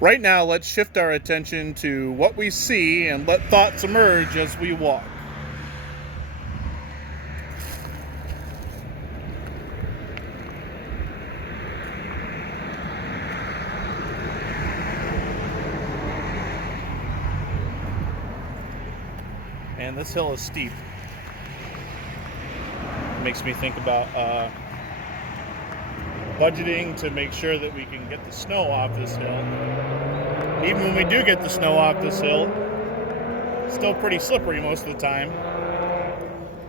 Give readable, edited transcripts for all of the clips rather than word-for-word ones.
Right now, let's shift our attention to what we see and let thoughts emerge as we walk. And this hill is steep. It makes me think about budgeting to make sure that we can get the snow off this hill. And even when we do get the snow off this hill, it's still pretty slippery most of the time.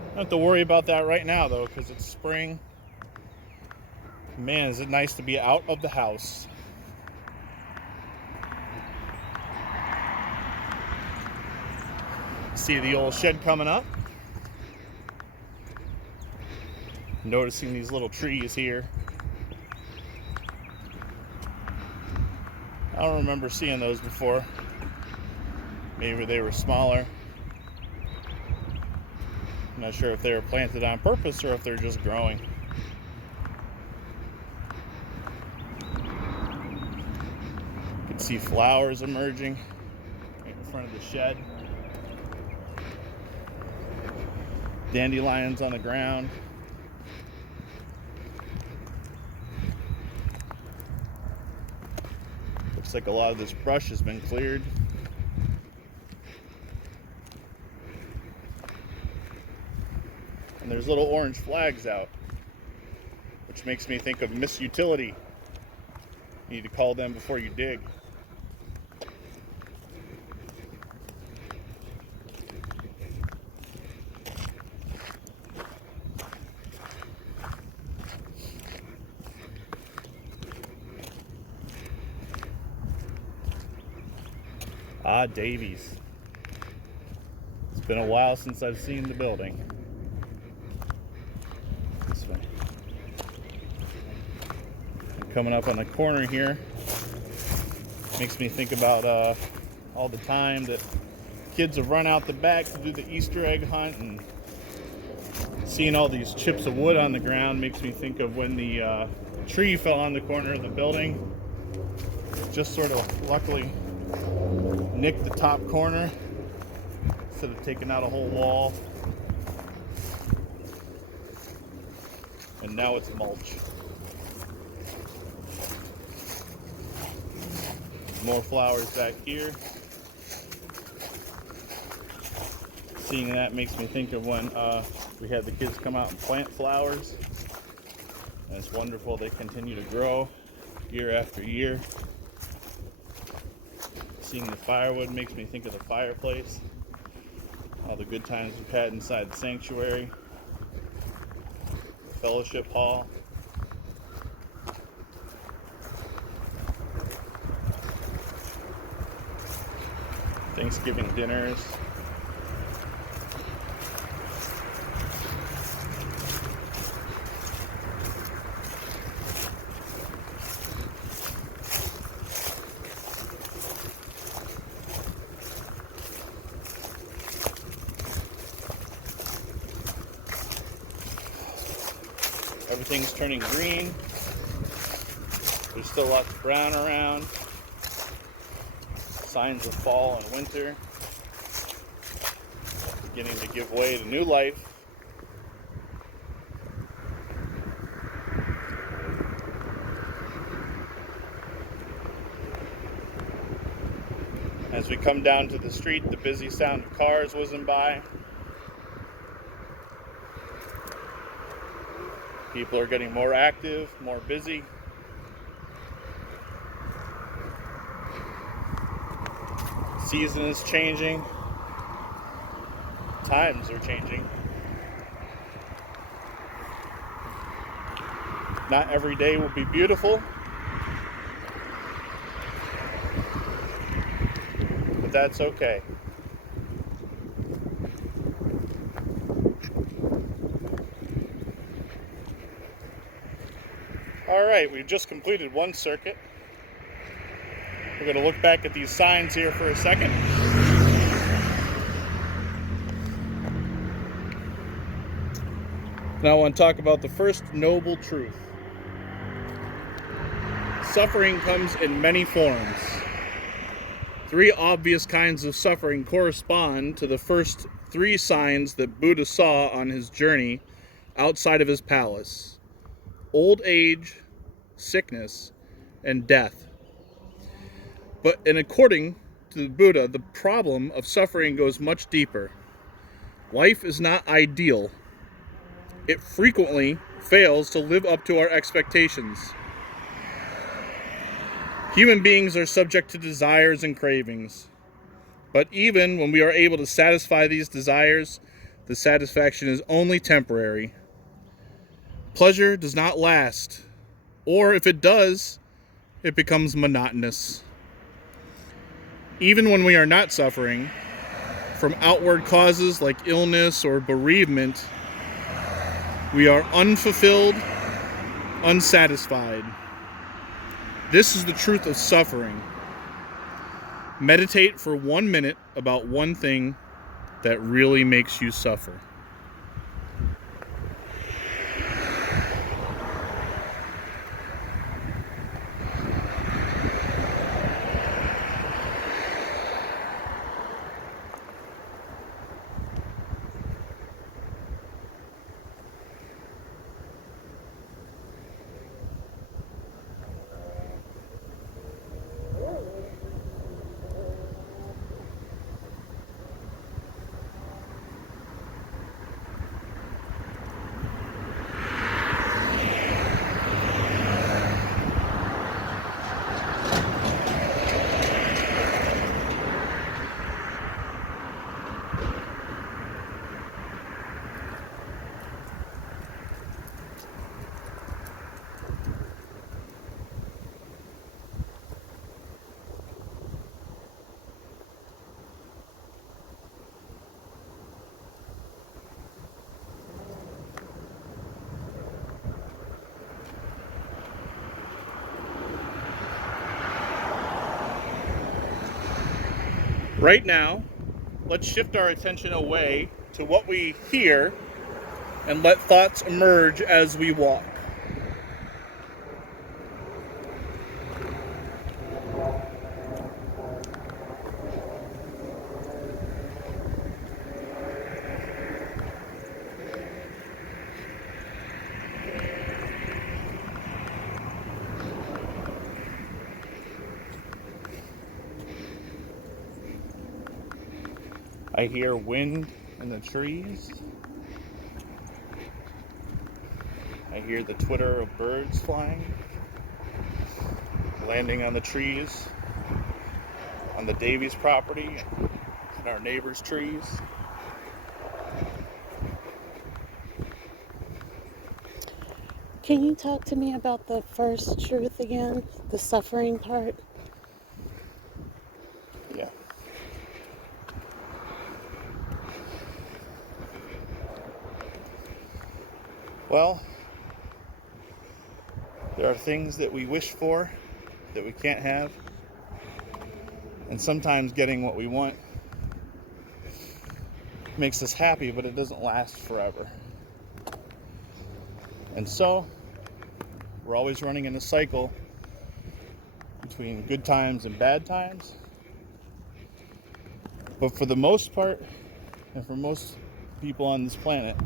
Don't have to worry about that right now though, because it's spring. Man, is it nice to be out of the house. See the old shed coming up. Noticing these little trees here. I don't remember seeing those before. Maybe they were smaller. I'm not sure if they were planted on purpose or if they're just growing. You can see flowers emerging right in front of the shed. Dandelions on the ground. Looks like a lot of this brush has been cleared. And there's little orange flags out, which makes me think of Miss Utility. You need to call them before you dig. Ah, Davies. It's been a while since I've seen the building. This one. And coming up on the corner here makes me think about all the time that kids have run out the back to do the Easter egg hunt, and seeing all these chips of wood on the ground makes me think of when the tree fell on the corner of the building. Just sort of luckily nicked the top corner instead of taking out a whole wall. And now it's mulch. More flowers back here. Seeing that makes me think of when we had the kids come out and plant flowers. And it's wonderful they continue to grow year after year. Seeing the firewood makes me think of the fireplace. All the good times we've had inside the sanctuary. The fellowship hall. Thanksgiving dinners. Everything's turning green. There's still lots of brown around. Signs of fall and winter. Beginning to give way to new life. As we come down to the street, the busy sound of cars whizzing by. People are getting more active, more busy. Season is changing. Times are changing. Not every day will be beautiful, but that's okay. All right, we've just completed one circuit. We're going to look back at these signs here for a second. Now I want to talk about the first noble truth. Suffering comes in many forms. Three obvious kinds of suffering correspond to the first three signs that Buddha saw on his journey outside of his palace: old age, sickness, and death. But according to the Buddha, the problem of suffering goes much deeper. Life is not ideal. It frequently fails to live up to our expectations. Human beings are subject to desires and cravings. But even when we are able to satisfy these desires, the satisfaction is only temporary. Pleasure does not last, or if it does, it becomes monotonous. Even when we are not suffering from outward causes like illness or bereavement, we are unfulfilled, unsatisfied. This is the truth of suffering. Meditate for 1 minute about one thing that really makes you suffer. Right now, let's shift our attention away to what we hear and let thoughts emerge as we walk. I hear wind in the trees. I hear the twitter of birds flying, landing on the trees, on the Davies property, and our neighbors' trees. Can you talk to me about the first truth again, the suffering part? Yeah. Well, there are things that we wish for that we can't have. And sometimes getting what we want makes us happy, but it doesn't last forever. And so, we're always running in a cycle between good times and bad times. But for the most part, and for most people on this planet,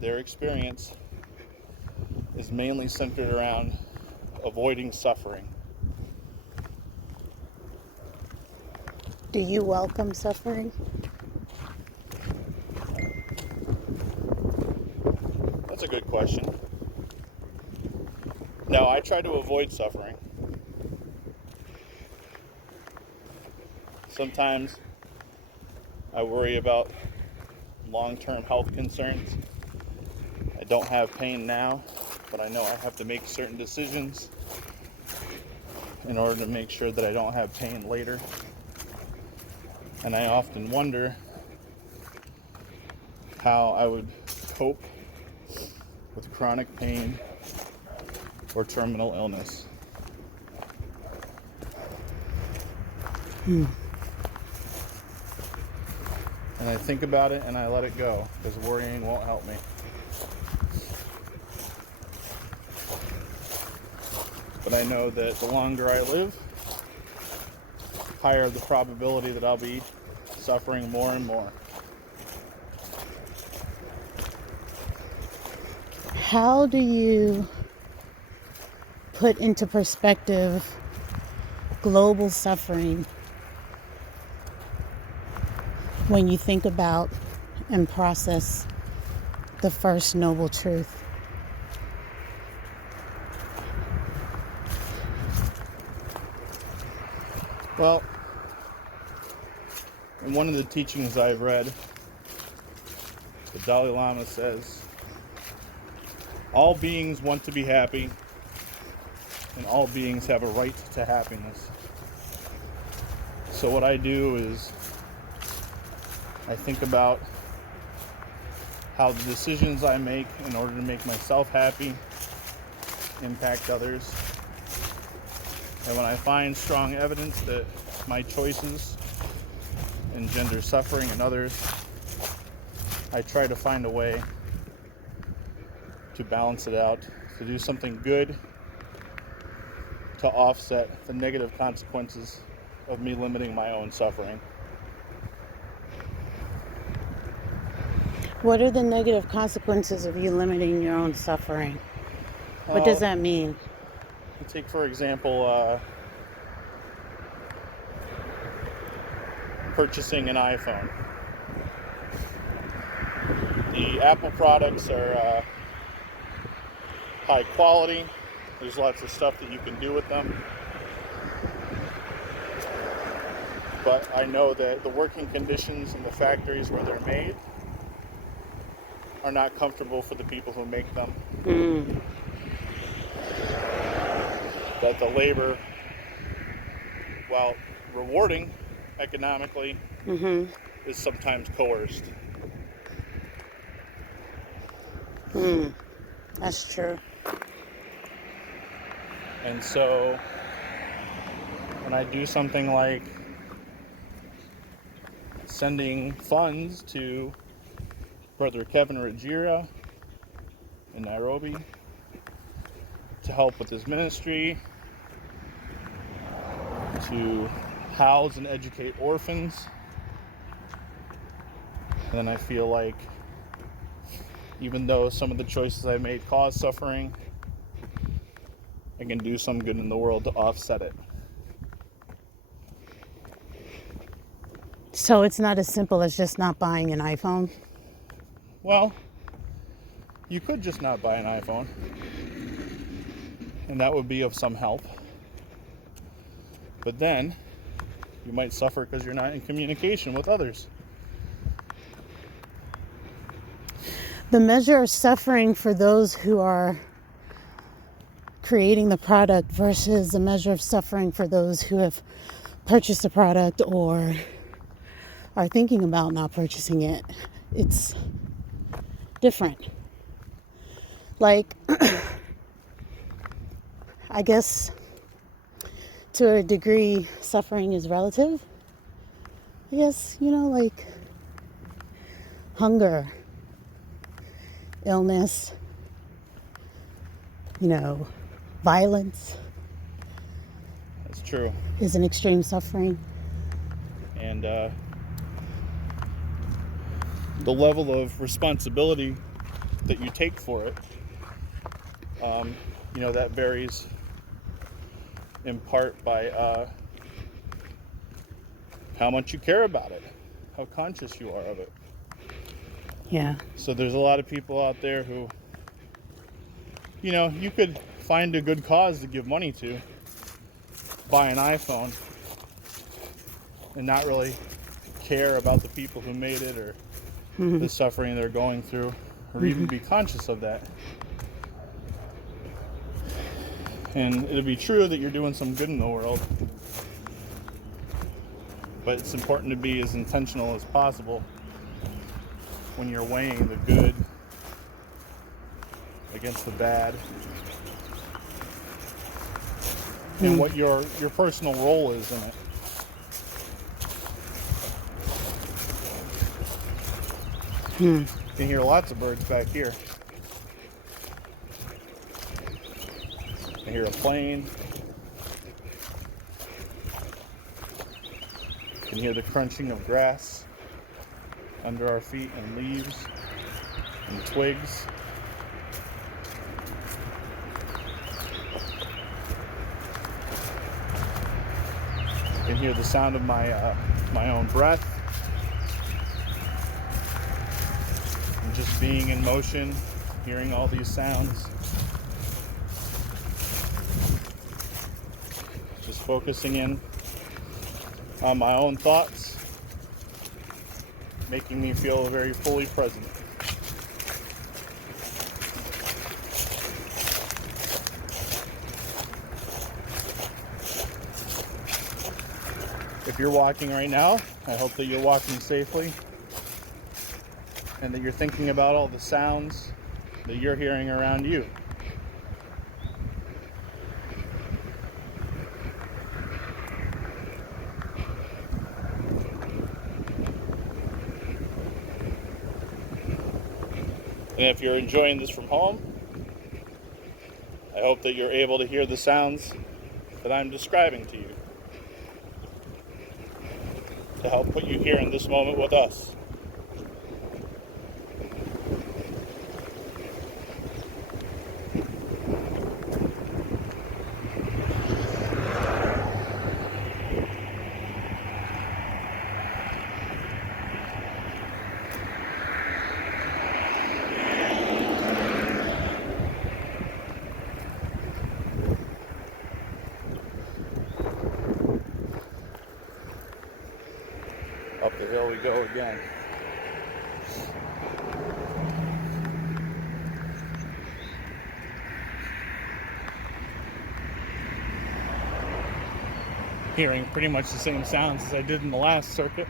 their experience is mainly centered around avoiding suffering. Do you welcome suffering? That's a good question. No, I try to avoid suffering. Sometimes I worry about long-term health concerns. I don't have pain now, but I know I have to make certain decisions in order to make sure that I don't have pain later. And I often wonder how I would cope with chronic pain or terminal illness. And I think about it and I let it go, because worrying won't help me. But I know that the longer I live, higher the probability that I'll be suffering more and more. How do you put into perspective global suffering when you think about and process the first noble truth? Well, in one of the teachings I've read, the Dalai Lama says, all beings want to be happy, and all beings have a right to happiness. So what I do is I think about how the decisions I make in order to make myself happy impact others. And when I find strong evidence that my choices engender suffering in others, I try to find a way to balance it out, to do something good to offset the negative consequences of me limiting my own suffering. What are the negative consequences of you limiting your own suffering? What does that mean? Take, for example, purchasing an iPhone. The Apple products are high quality. There's lots of stuff that you can do with them. But I know that the working conditions in the factories where they're made are not comfortable for the people who make them. That the labor, while rewarding economically, is sometimes coerced. That's true. And so when I do something like sending funds to Brother Kevin Rajira in Nairobi to help with his ministry, to house and educate orphans, then I feel like even though some of the choices I made cause suffering, I can do some good in the world to offset it. So it's not as simple as just not buying an iPhone? Well, you could just not buy an iPhone, and that would be of some help. But then, you might suffer because you're not in communication with others. The measure of suffering for those who are creating the product versus the measure of suffering for those who have purchased the product or are thinking about not purchasing it, it's different. Like, I guess to a degree, suffering is relative. I guess, like hunger, illness, violence. That's true. Is an extreme suffering. And the level of responsibility that you take for it, that varies in part by how much you care about it, how conscious you are of it. Yeah. So there's a lot of people out there who, you could find a good cause to give money to, buy an iPhone, and not really care about the people who made it or the suffering they're going through, or even be conscious of that. And it'll be true that you're doing some good in the world, but it's important to be as intentional as possible when you're weighing the good against the bad, and what your personal role is in it. You can hear lots of birds back here. I hear a plane. You can hear the crunching of grass under our feet and leaves and twigs. You can hear the sound of my own breath. And just being in motion, hearing all these sounds. Just focusing in on my own thoughts, making me feel very fully present. If you're walking right now, I hope that you're walking safely and that you're thinking about all the sounds that you're hearing around you. And if you're enjoying this from home, I hope that you're able to hear the sounds that I'm describing to you to help put you here in this moment with us. Up the hill we go again. Hearing pretty much the same sounds as I did in the last circuit.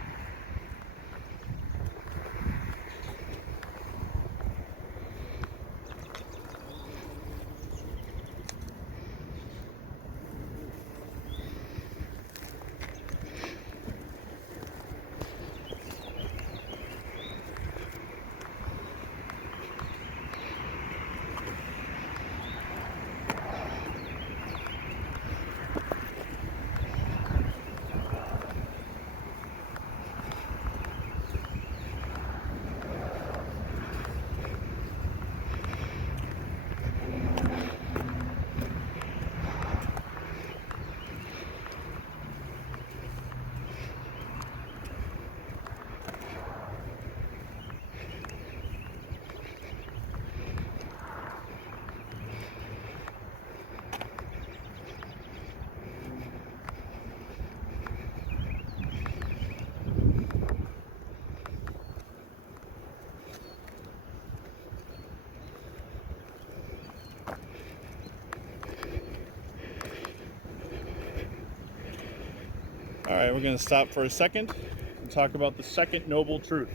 All right, we're going to stop for a second and talk about the second noble truth.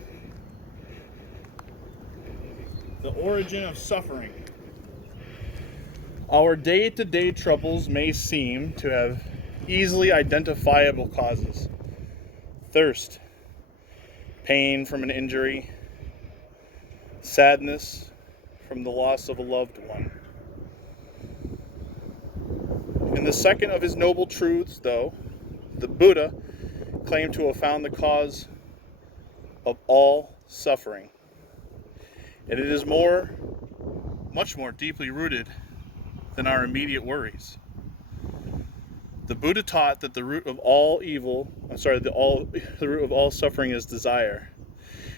The origin of suffering. Our day-to-day troubles may seem to have easily identifiable causes. Thirst, pain from an injury, sadness from the loss of a loved one. In the second of his noble truths, though, the Buddha claimed to have found the cause of all suffering. And it is much more deeply rooted than our immediate worries. The Buddha taught that the root of all suffering is desire.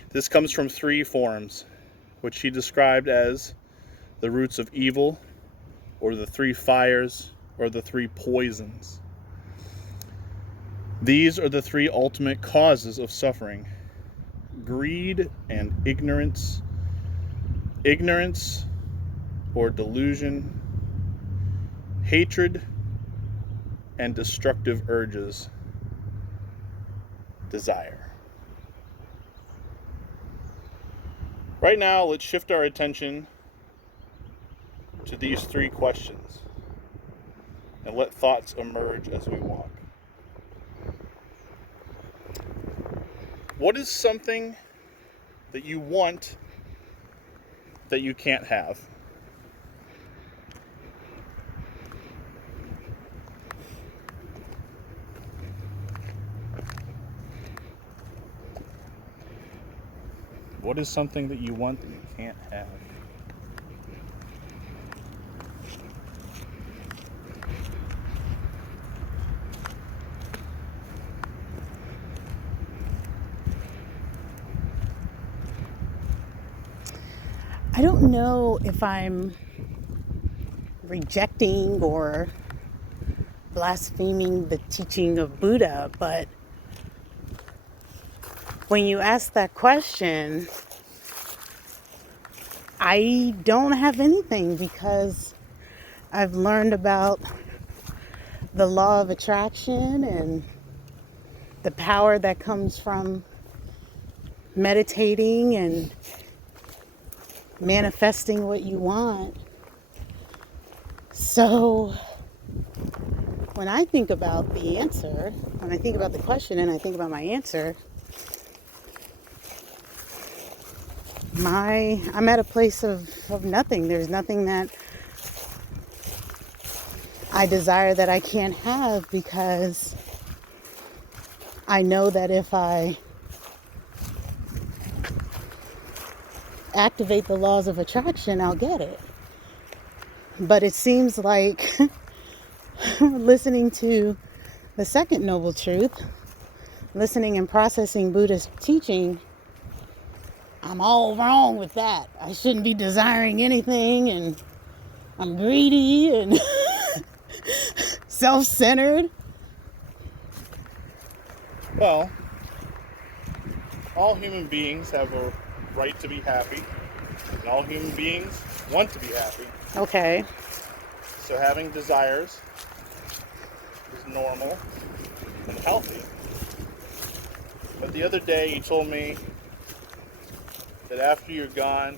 This comes from three forms, which he described as the roots of evil, or the three fires, or the three poisons. These are the three ultimate causes of suffering: greed and ignorance, or delusion, hatred and destructive urges, desire. Right now, let's shift our attention to these three questions and let thoughts emerge as we walk. What is something that you want that you can't have? What is something that you want that you can't have? I don't know if I'm rejecting or blaspheming the teaching of Buddha, but when you ask that question, I don't have anything because I've learned about the law of attraction and the power that comes from meditating and manifesting what you want. So when I think about the answer, when I think about the question and I think about my answer, I'm at a place of nothing. There's nothing that I desire that I can't have, because I know that if I activate the laws of attraction, I'll get it. But it seems like listening to the second noble truth, listening and processing Buddha's teaching, I'm all wrong with that. I shouldn't be desiring anything, and I'm greedy and self-centered. Well, all human beings have a right to be happy, and all human beings want to be happy. Okay. So having desires is normal and healthy. But the other day you told me that after you're gone,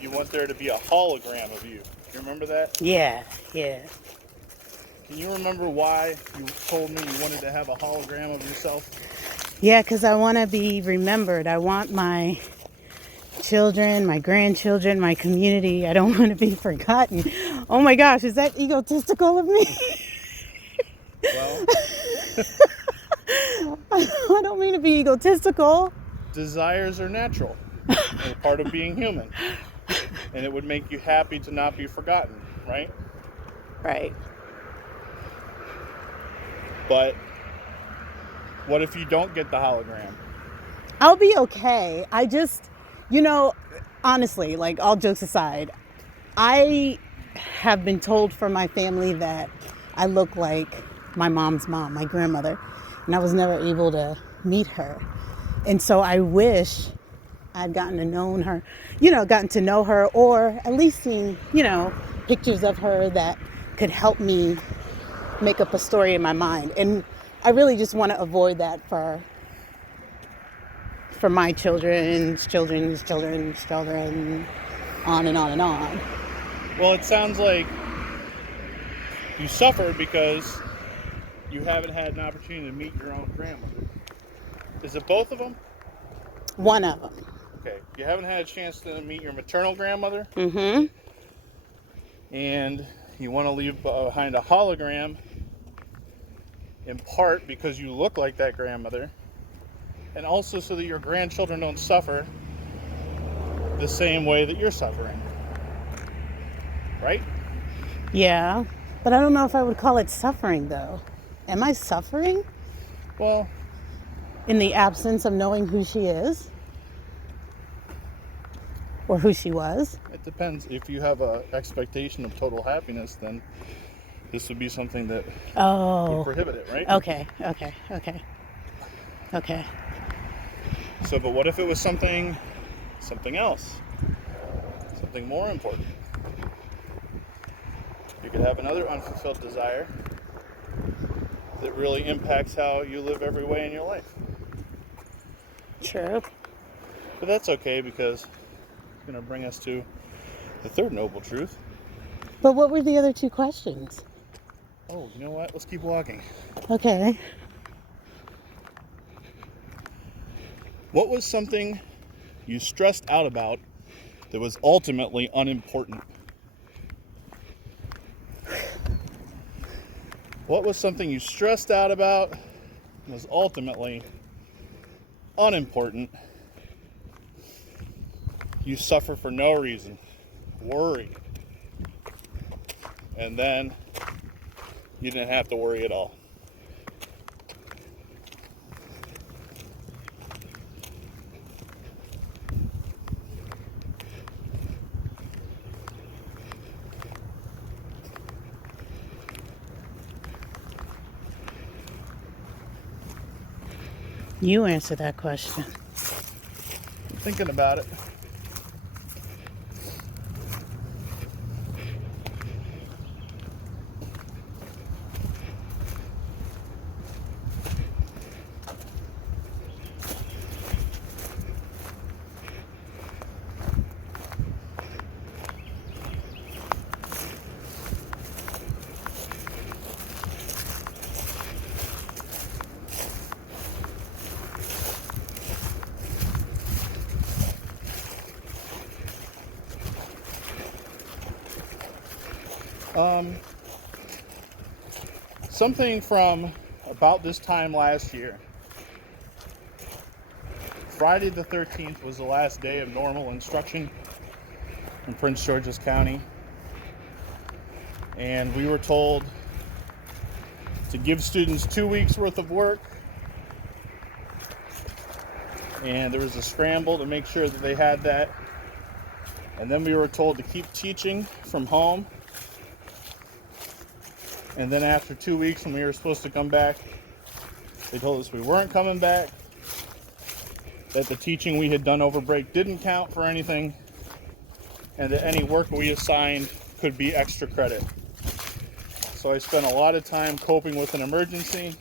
you want there to be a hologram of you. You remember that? Yeah. Can you remember why you told me you wanted to have a hologram of yourself? Yeah, because I want to be remembered. I want my children, my grandchildren, my community. I don't want to be forgotten. Oh my gosh, is that egotistical of me? Well, I don't mean to be egotistical. desires are natural. They're part of being human. And it would make you happy to not be forgotten, right? Right. But what if you don't get the hologram? I'll be okay. I just, honestly, like, all jokes aside, I have been told from my family that I look like my mom's mom, my grandmother, and I was never able to meet her. And so I wish I'd gotten to know her, or at least seen, pictures of her that could help me make up a story in my mind. And I really just want to avoid that for my children's children, on and on and on. Well, it sounds like you suffered because you haven't had an opportunity to meet your own grandmother. Is it both of them? One of them. Okay. You haven't had a chance to meet your maternal grandmother? Mm-hmm. And you want to leave behind a hologram, in part because you look like that grandmother, and also so that your grandchildren don't suffer the same way that you're suffering. Right? Yeah. But I don't know if I would call it suffering, though. Am I suffering? Well, in the absence of knowing who she is? Or who she was? It depends. If you have an expectation of total happiness, then this would be something that would prohibit it, right? Okay. So, but what if it was something else? Something more important? You could have another unfulfilled desire that really impacts how you live every way in your life. True. But that's okay, because it's going to bring us to the third noble truth. But what were the other two questions? Oh, you know what? Let's keep walking. Okay. What was something you stressed out about that was ultimately unimportant? What was something you stressed out about and was ultimately unimportant, you suffer for no reason, worry, and then you didn't have to worry at all. You answer that question. I'm thinking about it. Something from about this time last year. Friday the 13th was the last day of normal instruction in Prince George's County. And we were told to give students 2 weeks worth of work. And there was a scramble to make sure that they had that. And then we were told to keep teaching from home. And then after 2 weeks, when we were supposed to come back, they told us we weren't coming back, that the teaching we had done over break didn't count for anything, and that any work we assigned could be extra credit. So I spent a lot of time coping with an emergency,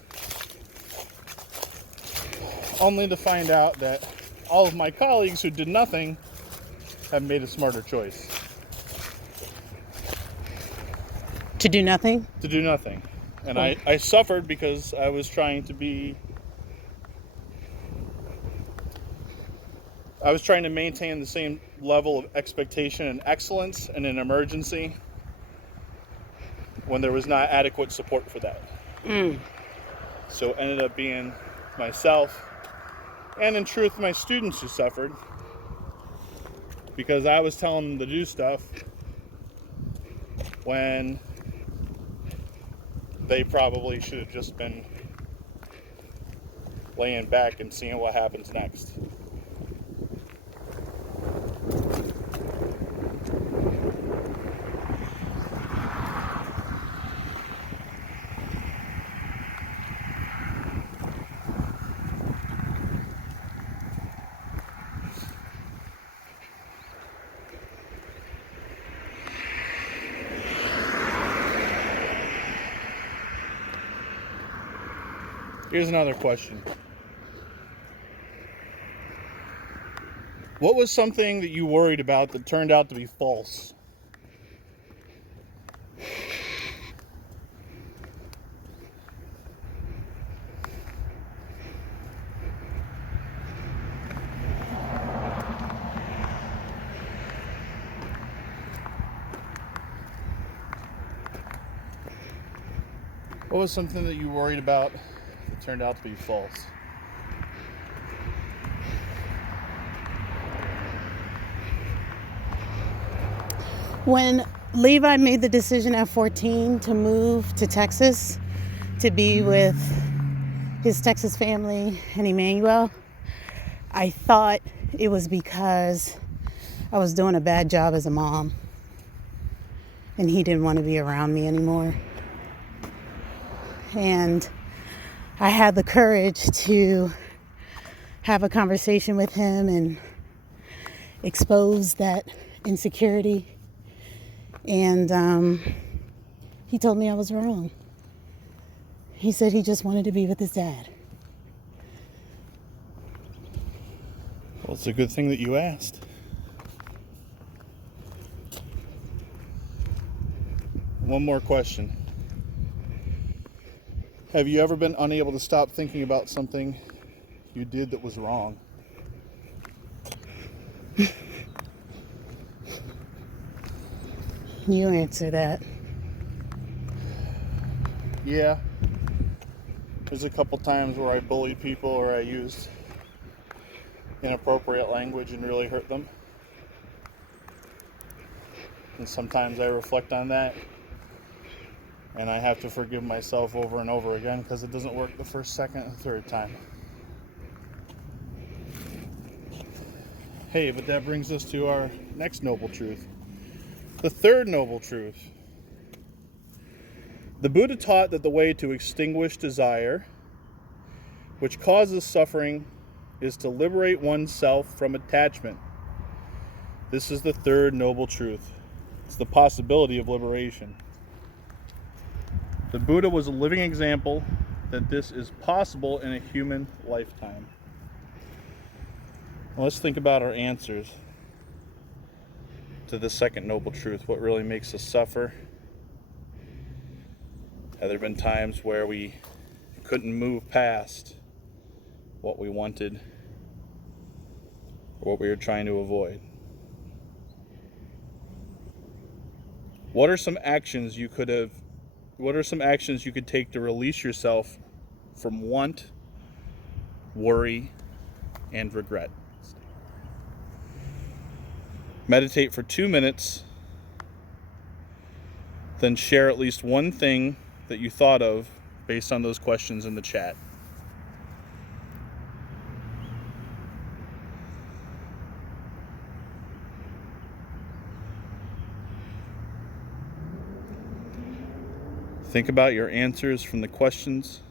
only to find out that all of my colleagues who did nothing have made a smarter choice. To do nothing? To do nothing. And I suffered because I was trying to maintain the same level of expectation and excellence in an emergency when there was not adequate support for that. So it ended up being myself and, in truth, my students who suffered, because I was telling them to do stuff when they probably should have just been laying back and seeing what happens next. Here's another question. What was something that you worried about that turned out to be false? What was something that you worried about that turned out to be false? When Levi made the decision at 14 to move to Texas to be with his Texas family and Emmanuel, I thought it was because I was doing a bad job as a mom and he didn't want to be around me anymore. And I had the courage to have a conversation with him and expose that insecurity. And he told me I was wrong. He said he just wanted to be with his dad. Well, it's a good thing that you asked. One more question. Have you ever been unable to stop thinking about something you did that was wrong? You answer that. Yeah. There's a couple times where I bullied people or I used inappropriate language and really hurt them. And sometimes I reflect on that and I have to forgive myself over and over again because it doesn't work the first, second, and third time. Hey, but that brings us to our next noble truth. The third noble truth. The Buddha taught that the way to extinguish desire, which causes suffering, is to liberate oneself from attachment. This is the third noble truth. It's the possibility of liberation. The Buddha was a living example that this is possible in a human lifetime. Well, let's think about our answers to the second noble truth. What really makes us suffer? Have there been times where we couldn't move past what we wanted or what we were trying to avoid? What are some actions you could take to release yourself from want, worry, and regret? Meditate for 2 minutes, then share at least one thing that you thought of based on those questions in the chat. Think about your answers from the questions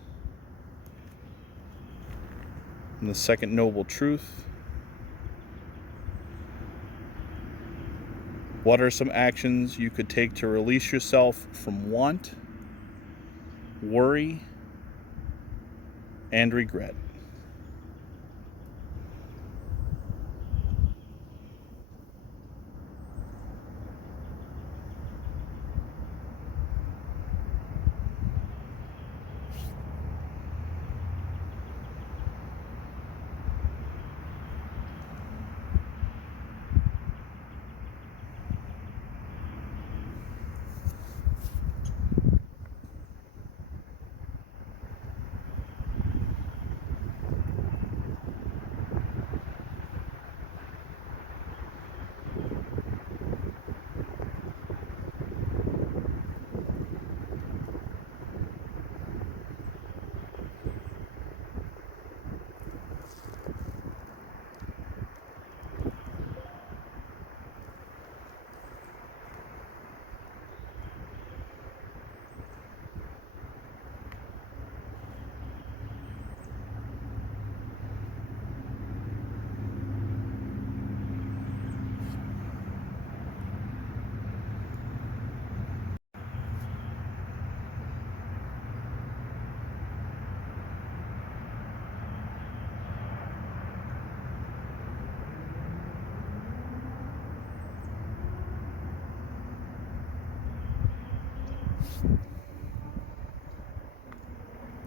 and the second noble truth. What are some actions you could take to release yourself from want, worry, and regret?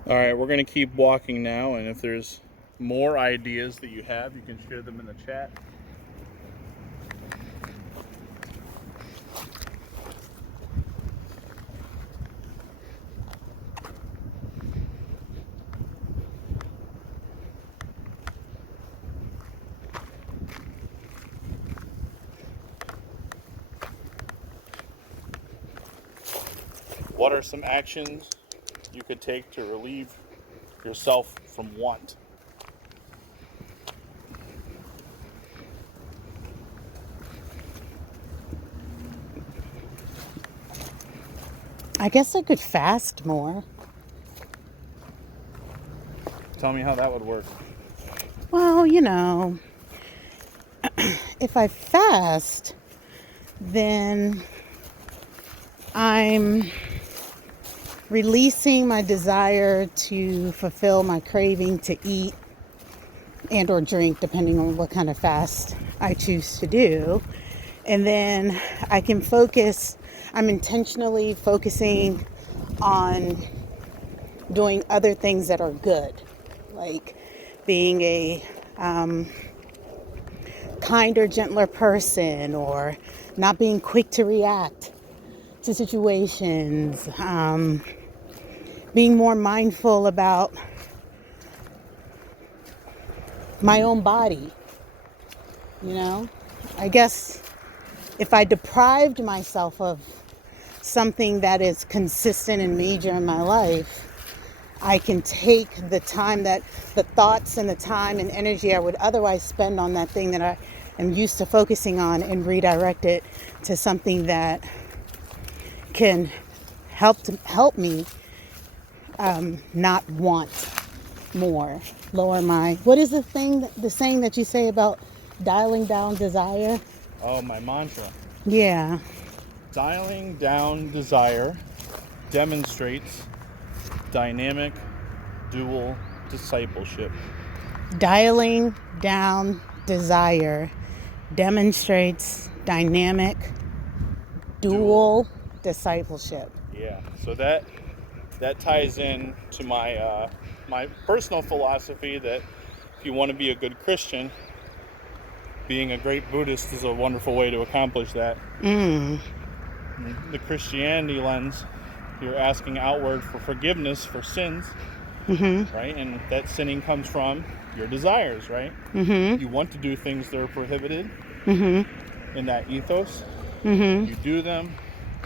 All right, we're going to keep walking now, and if there's more ideas that you have, you can share them in the chat. What are some actions you could take to relieve yourself from want? I guess I could fast more. Tell me how that would work. Well, if I fast, then I'm releasing my desire to fulfill my craving to eat and or drink, depending on what kind of fast I choose to do. And then I can focus, I'm intentionally focusing on doing other things that are good, like being a kinder, gentler person, or not being quick to react to situations, being more mindful about my own body. I guess if I deprived myself of something that is consistent and major in my life, I can take the time that the thoughts and the time and energy I would otherwise spend on that thing that I am used to focusing on and redirect it to something that can help me not want more, lower my, what is the saying that you say about dialing down desire? Oh, my mantra. Yeah. Dialing down desire demonstrates dynamic dual discipleship. Dialing down desire demonstrates dynamic dual discipleship. Yeah, so that ties in to my my personal philosophy that if you want to be a good Christian, being a great Buddhist is a wonderful way to accomplish that. The Christianity lens, you're asking outward for forgiveness for sins, right? And that sinning comes from your desires, right? You want to do things that are prohibited in that ethos. You do them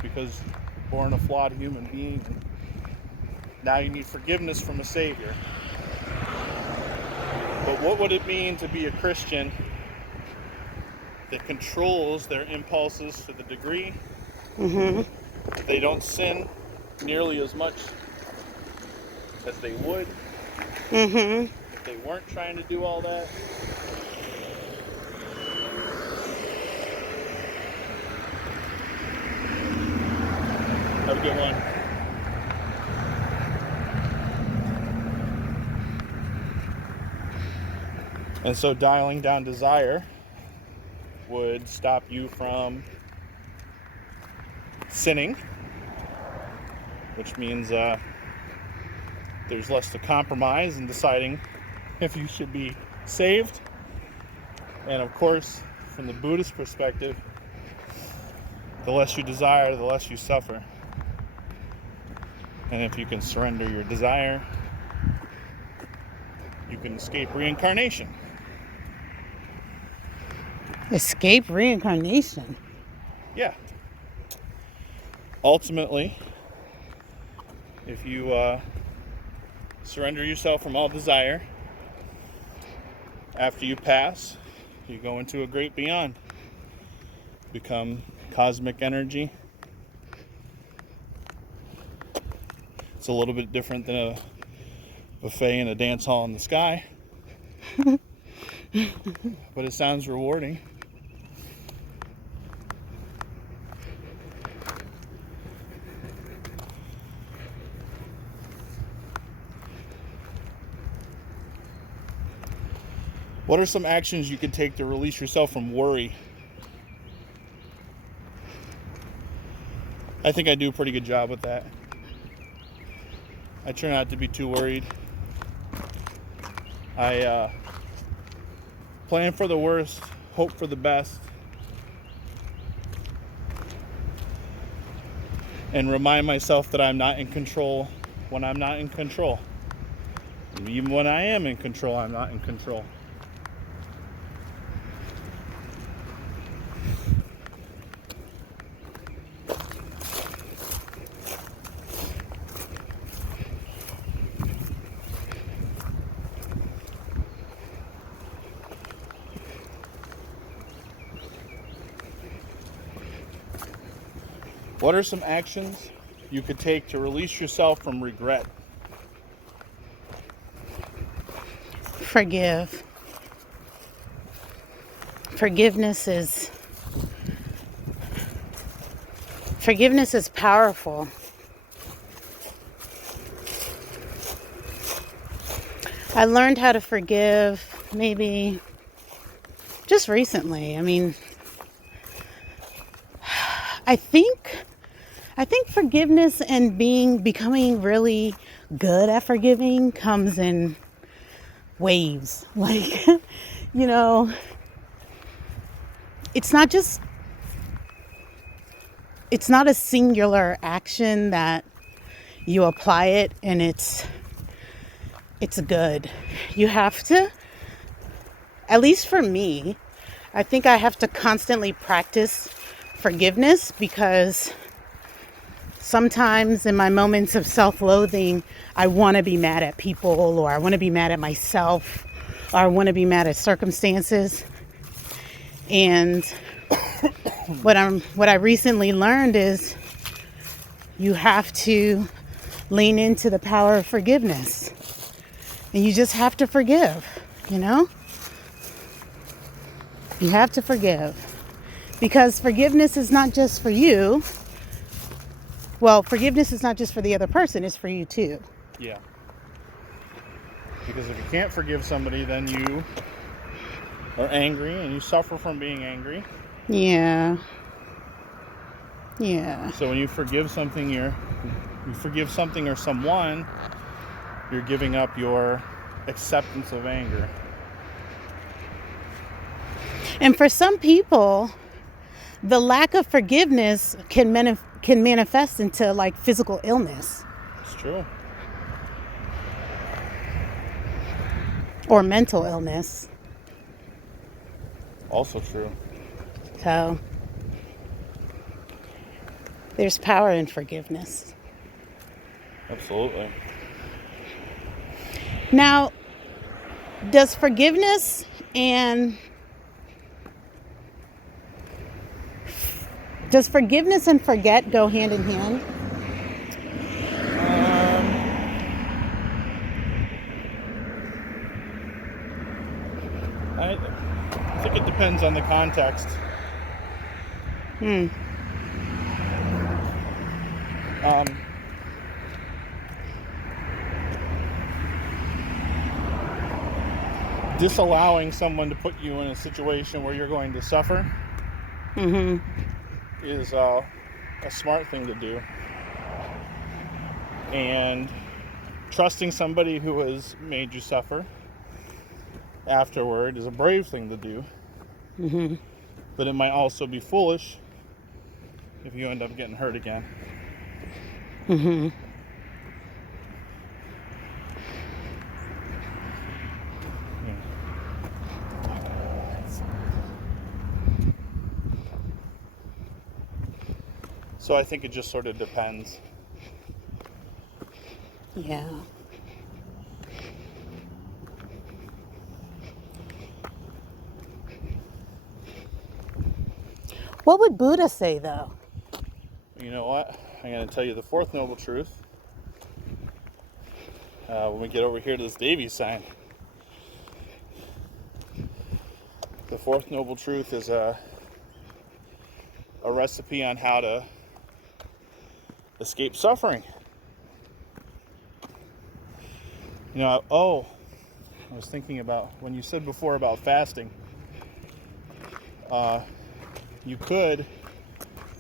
because you're born a flawed human being. And now you need forgiveness from a Savior. But what would it mean to be a Christian that controls their impulses to the degree they don't sin nearly as much as they would if they weren't trying to do all that? Have a good one. And so dialing down desire would stop you from sinning, which means there's less to compromise in deciding if you should be saved. And of course, from the Buddhist perspective, the less you desire, the less you suffer. And if you can surrender your desire, you can escape reincarnation. Escape reincarnation? Yeah. Ultimately, if you surrender yourself from all desire, after you pass, you go into a great beyond. Become cosmic energy. It's a little bit different than a buffet in a dance hall in the sky. But it sounds rewarding. What are some actions you could take to release yourself from worry? I think I do a pretty good job with that. I try not to be too worried. I plan for the worst, hope for the best, and remind myself that I'm not in control when I'm not in control. And even when I am in control, I'm not in control. What are some actions you could take to release yourself from regret? Forgive. Forgiveness is powerful. I learned how to forgive maybe just recently. I mean, I think forgiveness and becoming really good at forgiving comes in waves. Like, you know, it's not a singular action that you apply it and it's good. You have to, at least for me, I think I have to constantly practice forgiveness, because sometimes in my moments of self-loathing, I want to be mad at people, or I want to be mad at myself, or I want to be mad at circumstances. And what I recently learned is you have to lean into the power of forgiveness. And you just have to forgive, you know? You have to forgive. Because forgiveness is not just for you. Well, forgiveness is not just for the other person, it's for you too. Yeah. Because if you can't forgive somebody, then you are angry and you suffer from being angry. Yeah. Yeah. So when you forgive something, you forgive something or someone, you're giving up your acceptance of anger. And for some people, the lack of forgiveness can manifest into like physical illness. It's true. Or mental illness. Also true. So there's power in forgiveness. Absolutely. Now, does forgiveness and forget go hand in hand? I think it depends on the context. Disallowing someone to put you in a situation where you're going to suffer is a smart thing to do. And trusting somebody who has made you suffer afterward is a brave thing to do. But it might also be foolish if you end up getting hurt again. So I think it just sort of depends. Yeah. What would Buddha say, though? You know what? I'm going to tell you the fourth noble truth when we get over here to this Davies sign. The fourth noble truth is a recipe on how to escape suffering. You know, I was thinking about when you said before about fasting. You could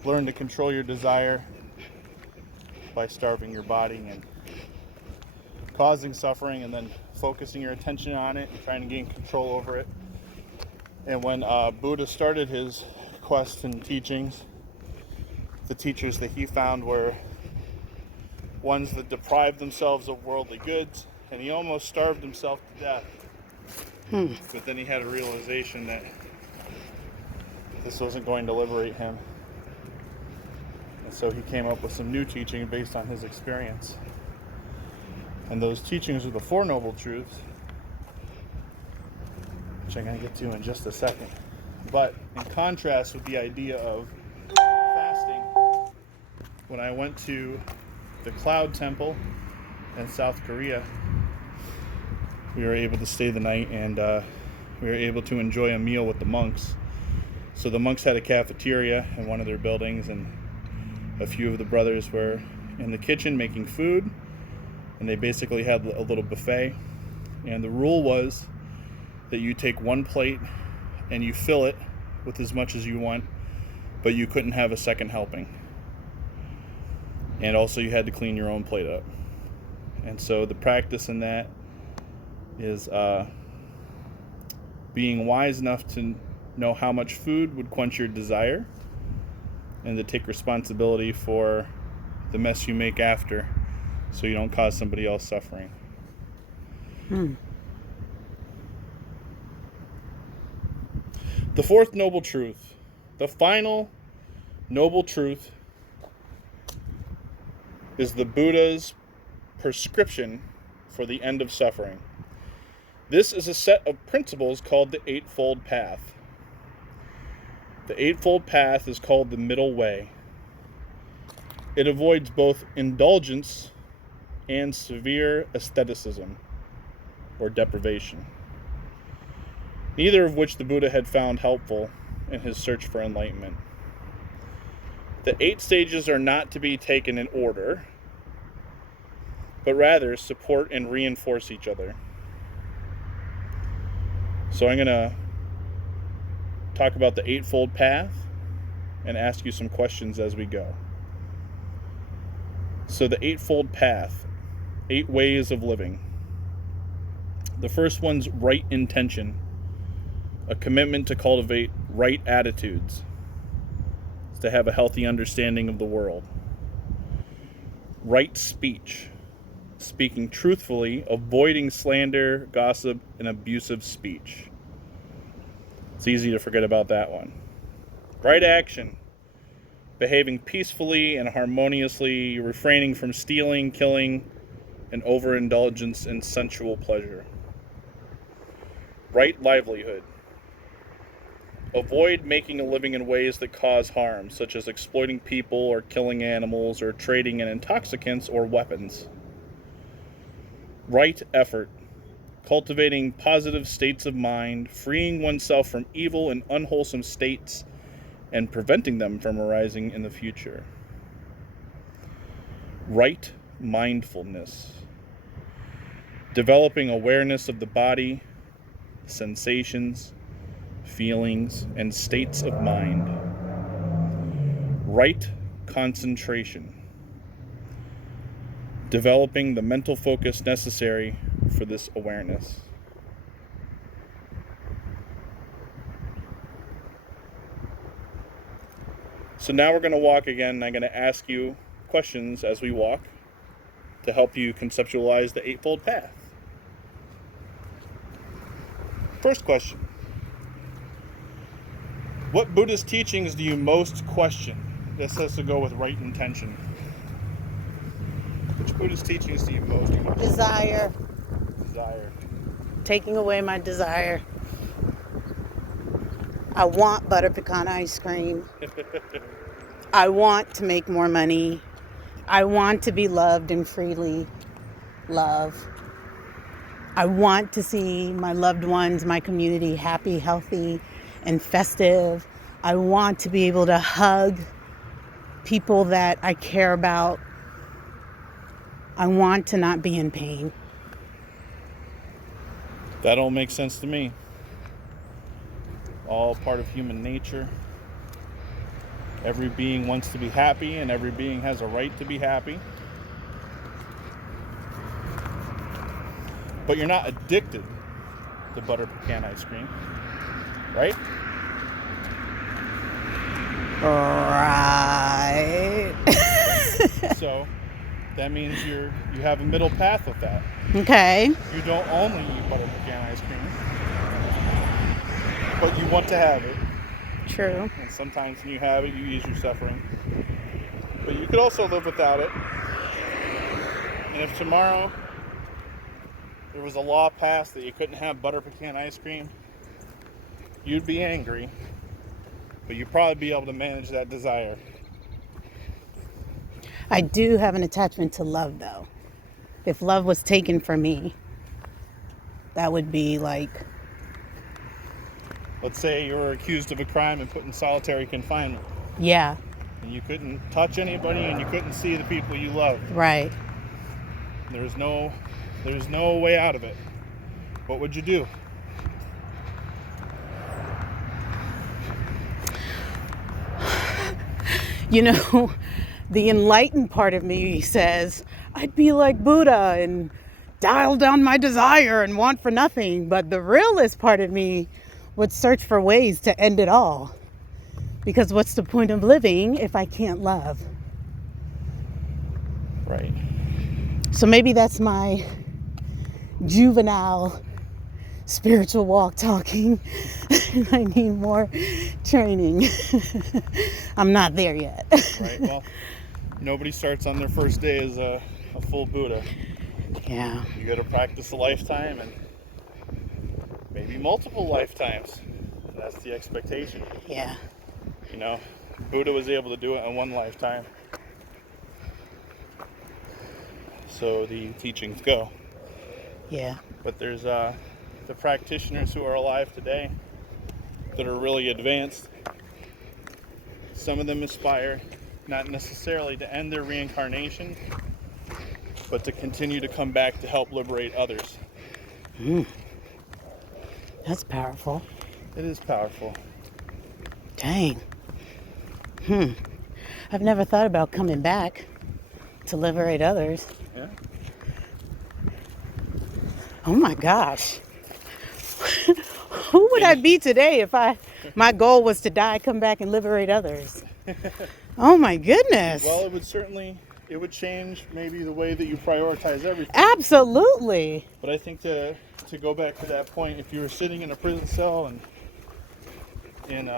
learn to control your desire by starving your body and causing suffering, and then focusing your attention on it and trying to gain control over it. And when Buddha started his quest and teachings, the teachers that he found were ones that deprived themselves of worldly goods, and he almost starved himself to death. But then he had a realization that this wasn't going to liberate him. And so he came up with some new teaching based on his experience. And those teachings are the Four Noble Truths, which I'm going to get to in just a second. But in contrast with the idea of fasting, when I went to the Cloud Temple in South Korea, we were able to stay the night, and we were able to enjoy a meal with the monks. So the monks had a cafeteria in one of their buildings, and a few of the brothers were in the kitchen making food, and they basically had a little buffet. And the rule was that you take one plate and you fill it with as much as you want, but you couldn't have a second helping. And also you had to clean your own plate up. And so the practice in that is being wise enough to know how much food would quench your desire, and to take responsibility for the mess you make after, so you don't cause somebody else suffering. The fourth noble truth, the final Noble truth is the Buddha's prescription for the end of suffering. This is a set of principles called the Eightfold Path. The Eightfold Path is called the middle way. It avoids both indulgence and severe asceticism or deprivation, neither of which the Buddha had found helpful in his search for enlightenment. The 8 stages are not to be taken in order, but rather support and reinforce each other. So I'm going to talk about the Eightfold Path and ask you some questions as we go. So the Eightfold Path, 8 ways of living. The first one's right intention, a commitment to cultivate right attitudes, to have a healthy understanding of the world. Right speech, speaking truthfully, avoiding slander, gossip, and abusive speech. It's easy to forget about that one. Right action, behaving peacefully and harmoniously, refraining from stealing, killing, and overindulgence in sensual pleasure. Right livelihood, avoid making a living in ways that cause harm, such as exploiting people or killing animals or trading in intoxicants or weapons. Right effort, cultivating positive states of mind, freeing oneself from evil and unwholesome states, and preventing them from arising in the future. Right mindfulness, developing awareness of the body, sensations, feelings, and states of mind. Right concentration, developing the mental focus necessary for this awareness. So now we're going to walk again, and I'm going to ask you questions as we walk to help you conceptualize the Eightfold Path. First question. What Buddhist teachings do you most question? This has to go with right intention. Which Buddhist teachings do you most question? Desire. Desire. Taking away my desire. I want butter pecan ice cream. I want to make more money. I want to be loved and freely love. I want to see my loved ones, my community happy, healthy, and festive. I want to be able to hug people that I care about. I want to not be in pain. That all makes sense to me. All part of human nature. Every being wants to be happy, and every being has a right to be happy. But you're not addicted to butter pecan ice cream, right? Right. So that means you have a middle path with that. Okay. You don't only eat butter pecan ice cream, but you want to have it. True. And sometimes when you have it, you ease your suffering. But you could also live without it. And if tomorrow there was a law passed that you couldn't have butter pecan ice cream, you'd be angry. But you'd probably be able to manage that desire. I do have an attachment to love, though. If love was taken from me, that would be like... Let's say you were accused of a crime and put in solitary confinement. Yeah. And you couldn't touch anybody and you couldn't see the people you loved. Right. There's no way out of it. What would you do? You know, the enlightened part of me says, I'd be like Buddha and dial down my desire and want for nothing. But the realist part of me would search for ways to end it all. Because what's the point of living if I can't love? Right. So maybe that's my juvenile spiritual walk talking. I need more training. I'm not there yet. Right. Well, nobody starts on their first day as a full Buddha. Yeah. You got to practice a lifetime and maybe multiple lifetimes. That's the expectation. Yeah. You know, Buddha was able to do it in one lifetime. So the teachings go. Yeah. But there's the practitioners who are alive today that are really advanced. Some of them aspire not necessarily to end their reincarnation, but to continue to come back to help liberate others. That's powerful. It is powerful. Dang. I've never thought about coming back to liberate others. Yeah. Oh my gosh. Who would I be today if my goal was to die, come back and liberate others? Oh my goodness. Well, it would change maybe the way that you prioritize everything. Absolutely. But I think to go back to that point, if you were sitting in a prison cell and in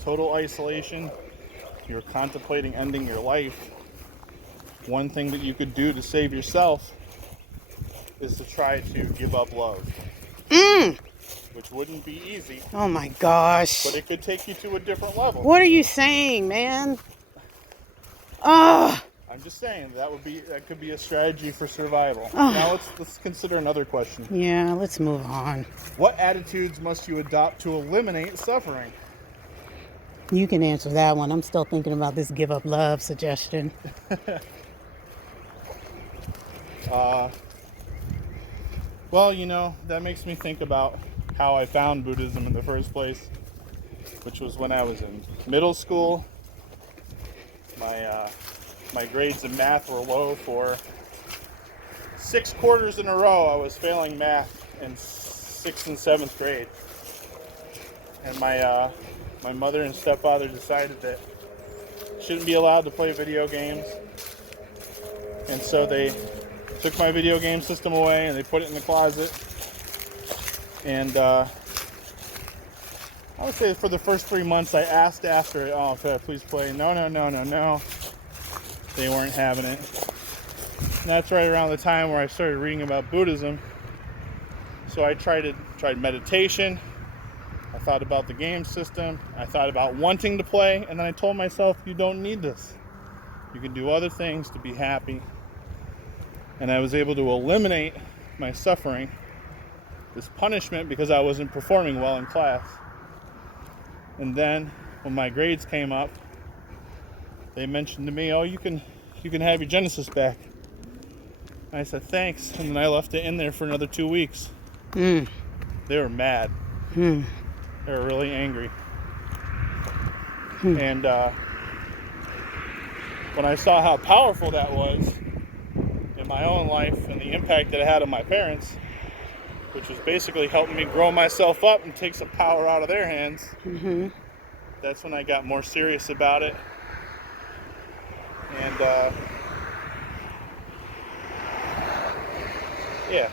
total isolation, you're contemplating ending your life, one thing that you could do to save yourself is to try to give up love. Which wouldn't be easy. Oh my gosh. But it could take you to a different level. What are you saying, man? Oh. I'm just saying that could be a strategy for survival. Now let's consider another question. Yeah, let's move on. What attitudes must you adopt to eliminate suffering? You can answer that one. I'm still thinking about this give up love suggestion. Well, that makes me think about how I found Buddhism in the first place, which was when I was in middle school. My grades in math were low for 6 quarters in a row. I was failing math in 6th and 7th grade. And my mother and stepfather decided that I shouldn't be allowed to play video games. And so they took my video game system away and they put it in the closet. And I would say for the first 3 months I asked after it, oh, could I please play? No. They weren't having it. And that's right around the time where I started reading about Buddhism. So I tried meditation. I thought about the game system. I thought about wanting to play. And then I told myself, you don't need this. You can do other things to be happy. And I was able to eliminate my suffering, this punishment, because I wasn't performing well in class. And then when my grades came up, they mentioned to me, oh, you can have your Genesis back. And I said, thanks. And then I left it in there for another 2 weeks. They were mad. They were really angry. And when I saw how powerful that was in my own life and the impact that it had on my parents, which was basically helping me grow myself up and take some power out of their hands, that's when I got more serious about it. And yeah.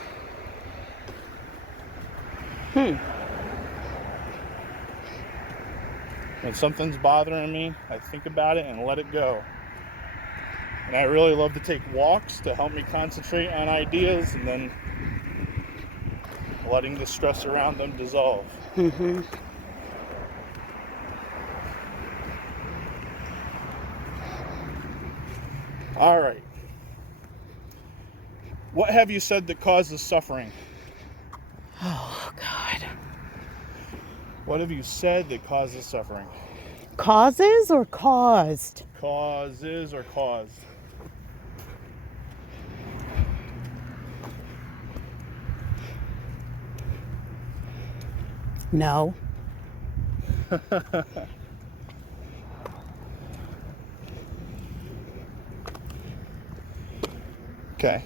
When something's bothering me, I think about it and let it go. And I really love to take walks to help me concentrate on ideas and then letting the stress around them dissolve. All right. What have you said that causes suffering? Oh, God. What have you said that causes suffering? Causes or caused? Causes or caused? No. Okay.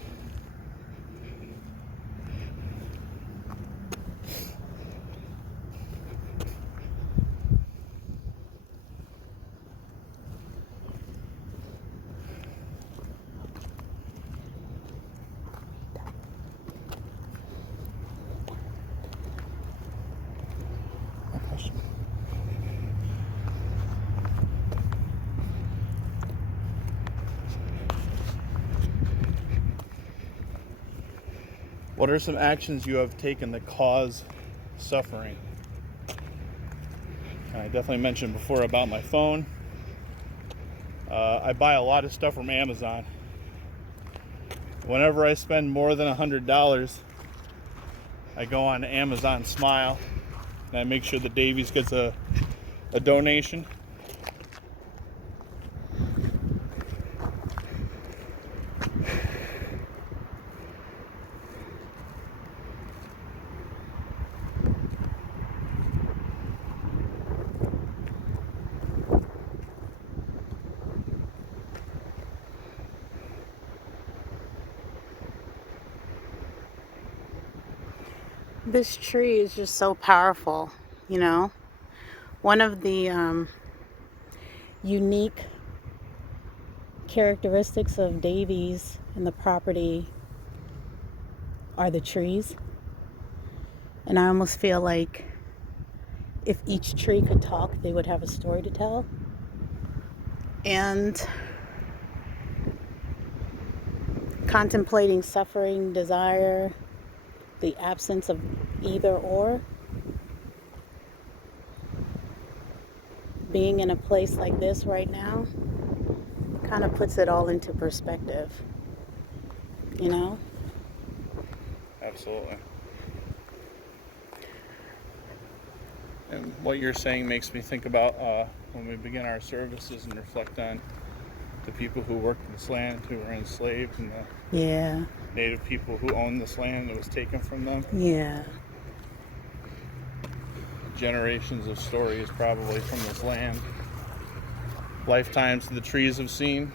What are some actions you have taken that cause suffering? I definitely mentioned before about my phone. I buy a lot of stuff from Amazon. Whenever I spend more than $100, I go on Amazon Smile and I make sure that Davies gets a donation. This tree is just so powerful, you know. One of the unique characteristics of Davies and the property are the trees. And I almost feel like if each tree could talk, they would have a story to tell. And contemplating suffering, desire, the absence of either or, being in a place like this right now kind of puts it all into perspective, you know? Absolutely. And what you're saying makes me think about when we begin our services and reflect on the people who worked this land, who were enslaved, and the Yeah. native people who owned this land that was taken from them. Yeah. Generations of stories probably from this land. Lifetimes the trees have seen.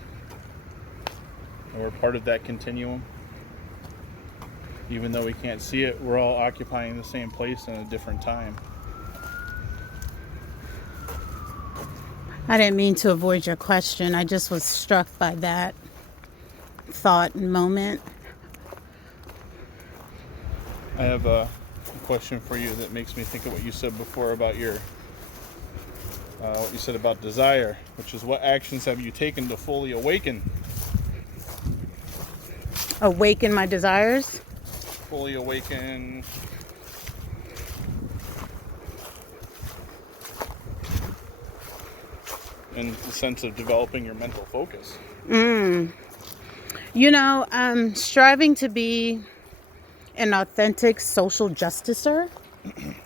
And we're part of that continuum. Even though we can't see it, we're all occupying the same place in a different time. I didn't mean to avoid your question. I just was struck by that thought and moment. I have a question for you that makes me think of what you said before about what you said about desire, which is what actions have you taken to fully awaken? Awaken my desires? Fully awaken. In the sense of developing your mental focus. You know, striving to be an authentic social justicer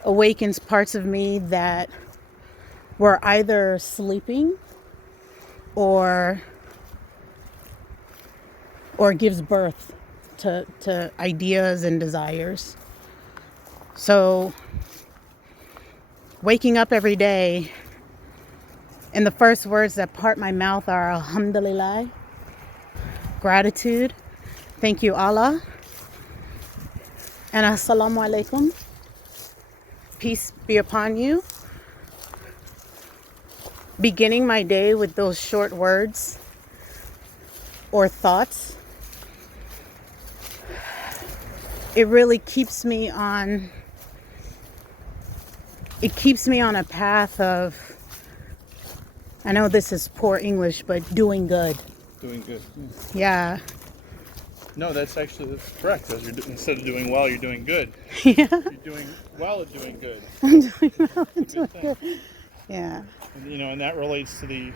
awakens parts of me that were either sleeping or gives birth to ideas and desires. So waking up every day, and the first words that part my mouth are alhamdulillah, gratitude, thank you Allah, and assalamu alaikum, peace be upon you. Beginning my day with those short words or thoughts, it really keeps me on a path of, I know this is poor English, but doing good. Doing good. Yeah. No, that's correct. Because instead of doing well, you're doing good. Yeah. You're doing well at doing good. I'm doing well. It's a good thing. Yeah. And that relates to the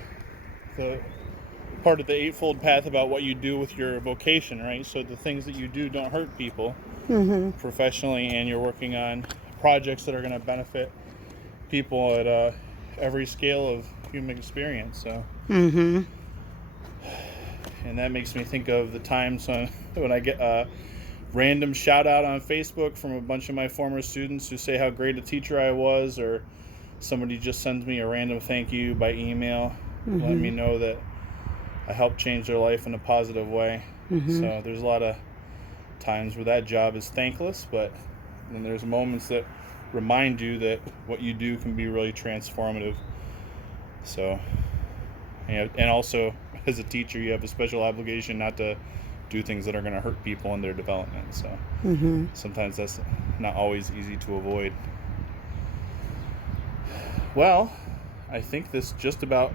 part of the eightfold path about what you do with your vocation, right? So the things that you do don't hurt people professionally, and you're working on projects that are going to benefit people at every scale of human experience. So, and that makes me think of the times when I get a random shout out on Facebook from a bunch of my former students who say how great a teacher I was, or somebody just sends me a random thank you by email, letting me know that I helped change their life in a positive way. So there's a lot of times where that job is thankless, but then there's moments that remind you that what you do can be really transformative. So, and also as a teacher, you have a special obligation not to do things that are going to hurt people in their development. So sometimes that's not always easy to avoid. Well, I think this just about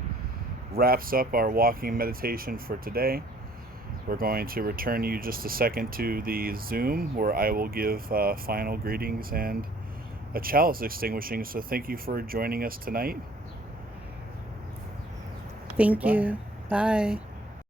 wraps up our walking meditation for today. We're going to return you just a second to the Zoom where I will give final greetings and a chalice extinguishing. So thank you for joining us tonight. Thank Goodbye. you. Bye.